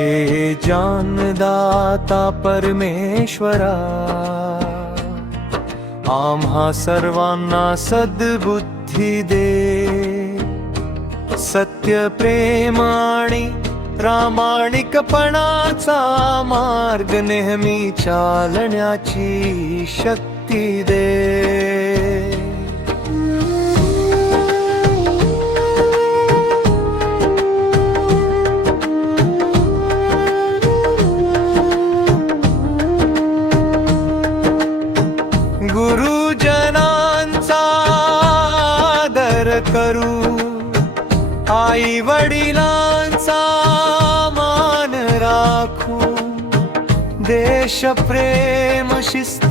हे जानदाता परमेश्वरा, आम्हा सर्वांना सद्बुद्धी दे, सत्य प्रेम आणि प्रामाणिकपणाचा मार्ग नेहमी चालण्याची शक्ती दे. गुरुजनांचा आदर करू, आई वडिलांचा मान राखू, देश प्रेम शिस्त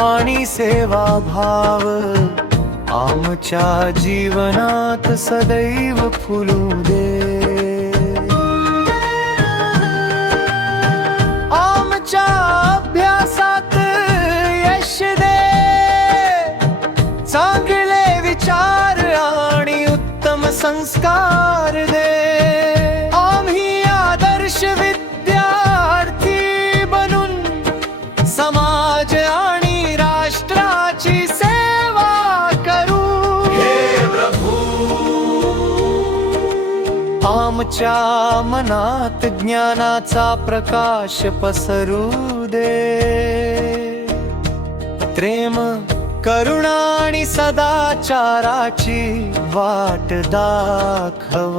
आणि सेवा भाव आमच्या जीवनात सदैव फुलू दे. आमच्या अभ्यासात यश दे, चांगले विचार आणि उत्तम संस्कार दे. आम्ही आदर्श विद्यार्थी बनून समाज आणि राष्ट्राची सेवा करू. हे प्रभू, आमच्या मनात ज्ञानाचा प्रकाश पसरू दे. प्रेम, करुणा आणि सदाचाराची वाट दाखव.